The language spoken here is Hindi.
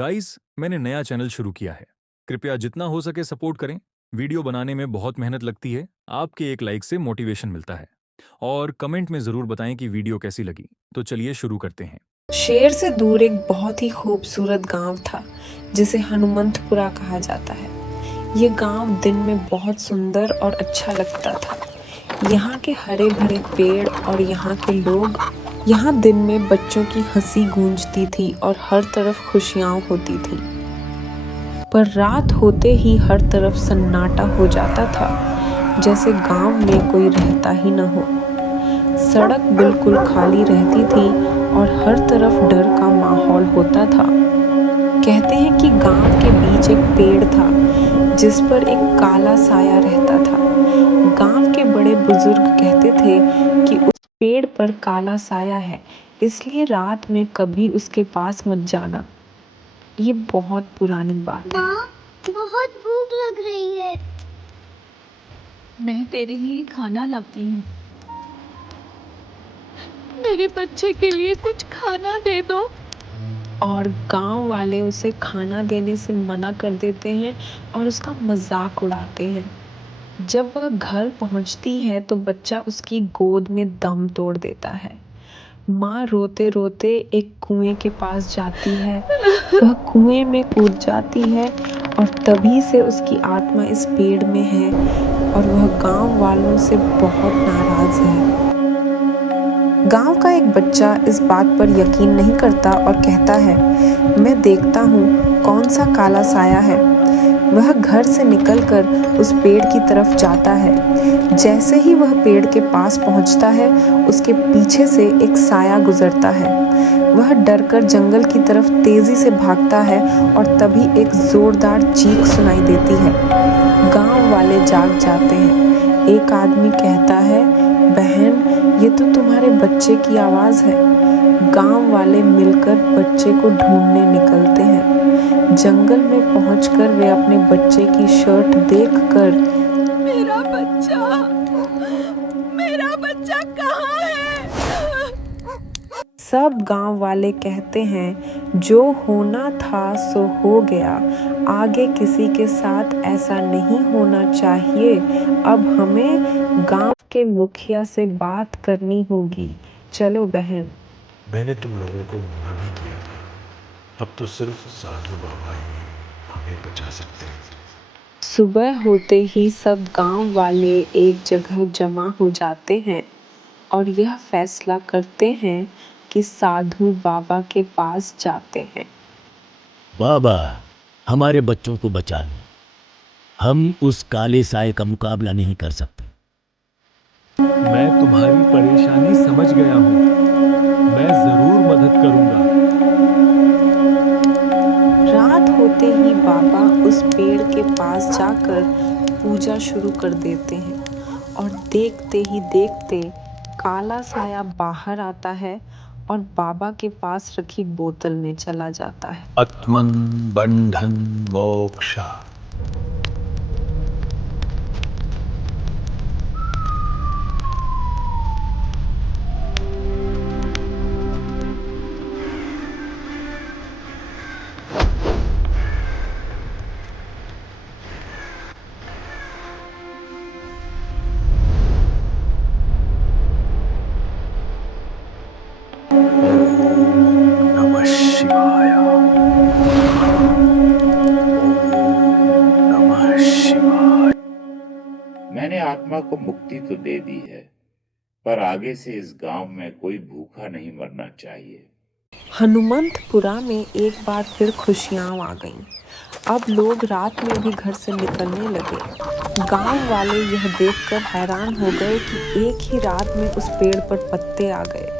गाइस, मैंने नया चैनल शुरू किया है। कृपया जितना हो सके सपोर्ट करें। वीडियो बनाने में बहुत मेहनत लगती है। आपके एक लाइक से मोटिवेशन मिलता है। और कमेंट में ज़रूर बताएं कि वीडियो कैसी लगी। तो चलिए शुरू करते हैं। शहर से दूर एक बहुत ही खूबसूरत गांव था जिसे हनुमंतपुरा कहा जाता है। ये गांव दिन में बहुत सुंदर और अच्छा लगता था। यहाँ के हरे भरे पेड़ और यहाँ के लोग, यहाँ दिन में बच्चों की हंसी गूंजती थी और हर तरफ खुशियाँ होती थी। पर रात होते ही हर तरफ सन्नाटा हो जाता था, जैसे गांव में कोई रहता ही न हो। सड़क बिल्कुल खाली रहती थी और हर तरफ डर का माहौल होता था। कहते हैं कि गांव के बीच एक पेड़ था जिस पर एक काला साया रहता था। गांव के बड़े बुजुर्ग कहते थे कि उस पेड़ पर काला साया है, इसलिए रात में कभी उसके पास मत जाना। ये बहुत पुरानी बात है। माँ, बहुत भूख लग रही है। मैं तेरे लिए खाना लाती हूँ। मेरे बच्चे के लिए कुछ खाना दे दो। और गांव वाले उसे खाना देने से मना कर देते हैं और उसका मजाक उड़ाते हैं। जब वह घर पहुंचती है तो बच्चा उसकी गोद में दम तोड़ देता है। माँ रोते रोते एक कुएं के पास जाती है। वह कुएं में कूद जाती है और तभी से उसकी आत्मा इस पेड़ में है और वह गांव वालों से बहुत नाराज है। गांव का एक बच्चा इस बात पर यकीन नहीं करता और कहता है, मैं देखता हूँ कौन सा काला साया है। वह घर से निकलकर उस पेड़ की तरफ जाता है। जैसे ही वह पेड़ के पास पहुँचता है, उसके पीछे से एक साया गुजरता है। वह डरकर जंगल की तरफ तेजी से भागता है और तभी एक जोरदार चीख सुनाई देती है। गांव वाले जाग जाते हैं। एक आदमी कहता है, बहन, ये तो तुम्हारे बच्चे की आवाज़ है। गांव वाले मिलकर बच्चे को ढूंढने निकलते हैं। जंगल में पहुंचकर वे अपने बच्चे की शर्ट देखकर, मेरा बच्चा कहाँ है? सब गांव वाले कहते हैं, जो होना था सो हो गया। आगे किसी के साथ ऐसा नहीं होना चाहिए। अब हमें गांव के मुखिया से बात करनी होगी। चलो बहन। मैंने तुम लोगों को मना भी किया था। अब तो सिर्फ साधु बाबा ही हमें बचा सकते हैं। सुबह होते ही सब गांव वाले एक जगह जमा हो जाते हैं और यह फैसला करते हैं कि साधु बाबा के पास जाते हैं। बाबा, हमारे बच्चों को बचा लो। हम उस काले साए का मुकाबला नहीं कर सकते। मैं तुम्हारी परेशानी समझ गया हूँ। मैं ज़रूर मदद करूँगा। रात होते ही बाबा उस पेड़ के पास जाकर पूजा शुरू कर देते हैं और देखते ही देखते काला साया बाहर आता है और बाबा के पास रखी बोतल में चला जाता है। आत्मन बंधन मोक्षा। नमः शिवाय। नमः शिवाय। मैंने आत्मा को मुक्ति तो दे दी है, पर आगे से इस गांव में कोई भूखा नहीं मरना चाहिए। हनुमंतपुरा में एक बार फिर खुशियाँ आ गईं। अब लोग रात में भी घर से निकलने लगे। गांव वाले यह देखकर हैरान हो गए कि एक ही रात में उस पेड़ पर पत्ते आ गए।